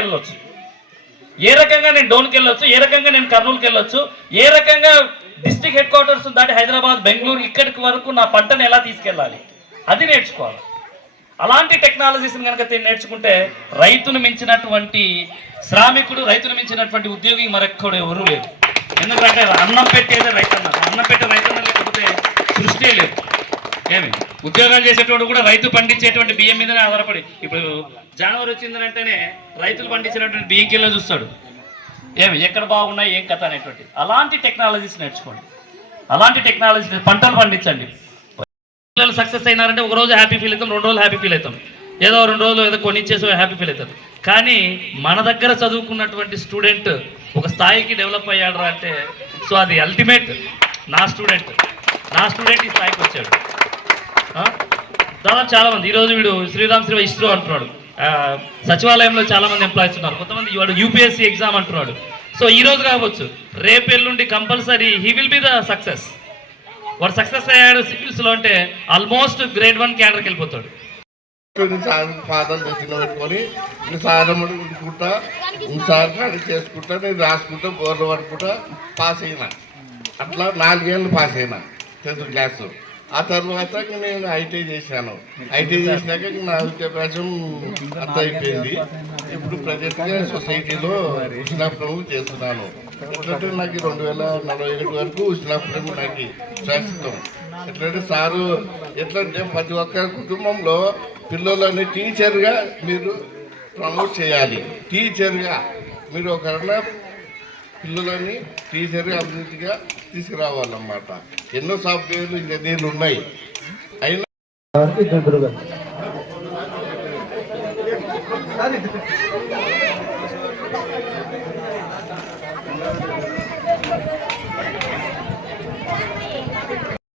వెళ్ళొచ్చు, ఏ రకంగా నేను డోన్కి వెళ్ళొచ్చు, ఏ రకంగా నేను కర్నూలుకి వెళ్ళొచ్చు, ఏ రకంగా డిస్ట్రిక్ట్ హెడ్ క్వార్టర్స్ దాటి హైదరాబాద్, బెంగళూరు ఇక్కడికి వరకు నా పంటను ఎలా తీసుకెళ్ళాలి, అది నేర్చుకోవాలి. అలాంటి టెక్నాలజీస్ని కనుక నేర్చుకుంటే రైతును మించినటువంటి శ్రామికుడు, రైతును మించినటువంటి ఉద్యోగి మరొక్కడు ఎవరు లేరు. ఎందుకంటే అన్నం పెట్టేదే రైతన్న, అన్నం పెట్టే రైతన్న లేకపోతే సృష్టి లేదు. ఏమి ఉద్యోగాలు చేసేటోడు కూడా రైతు పండించేటువంటి బియ్యం మీదనే ఆధారపడి, ఇప్పుడు జనవరి వచ్చిందంటేనే రైతులు పండించినటువంటి బియ్యం కిలో చూస్తాడు, ఏమి ఎక్కడ బాగున్నాయి ఏం కథ అనేటువంటి. అలాంటి టెక్నాలజీస్ నేర్చుకోండి, అలాంటి టెక్నాలజీ పంటలు పండించండి. పిల్లలు సక్సెస్ అయినారంటే ఒక రోజు హ్యాపీ ఫీల్ అవుతాం, 2 రోజులు హ్యాపీ ఫీల్ అవుతాం, ఏదో 2 రోజులు ఏదో కొన్ని ఇచ్చేసి హ్యాపీ ఫీల్ అవుతాం. కానీ మన దగ్గర చదువుకున్నటువంటి స్టూడెంట్ ఒక స్థాయికి డెవలప్ అయ్యాడు అంటే సో అది అల్టిమేట్. నా స్టూడెంట్ ఈ స్థాయికి వచ్చాడు. దాదాపు చాలామంది ఈరోజు వీడు శ్రీరామ్ శ్రీ ఇస్రో అంటున్నాడు, సచివాలయంలో చాలామంది ఎంప్లాయీస్ ఉన్నారు, కొంతమంది వాడు యూపీఎస్సీ ఎగ్జామ్ అంటున్నాడు. సో ఈ రోజు కావచ్చు, రేపు ఎల్లుండి compulsory he will be the success. వాడు సక్సెస్ అయ్యాడు సివిల్స్లో అంటే ఆల్మోస్ట్ గ్రేడ్ 1 క్యాడర్కి వెళ్ళిపోతాడు. పాదాలు తెచ్చిన పెట్టుకొని సారముడుకుంటా సార్ కాడి చేసుకుంటా, నేను రాసుకుంటా, బోర్లు పడుకుంటా పాస్ అయినా. అట్లా 4 ఏళ్ళు పాస్ అయినా 10th క్లాసు. ఆ తర్వాత నేను ఐటీ చేశాను. ఐటీ చేసినాక నా విద్యాభ్యాసం అంతా అయిపోయింది. ఇప్పుడు ప్రజెంట్గా సొసైటీలో ఉష్ణాపురం చేస్తున్నాను. ఎట్లంటే నాకు 2041 వరకు ఉష్ణాపురం నాకు శాశ్వతం. ఎట్లంటే సారు ఎట్లంటే ప్రతి ఒక్క కుటుంబంలో పిల్లలని టీచర్గా మీరు ప్రమోట్ చేయాలి. టీచర్గా మీరు ఒకరన్నా పిల్లలని టీచర్గా అభివృద్ధిగా తీసుకురావాలన్నమాట. ఎన్నో సాఫ్ట్వేర్లు ఇంజనీర్లు ఉన్నాయి. అయినా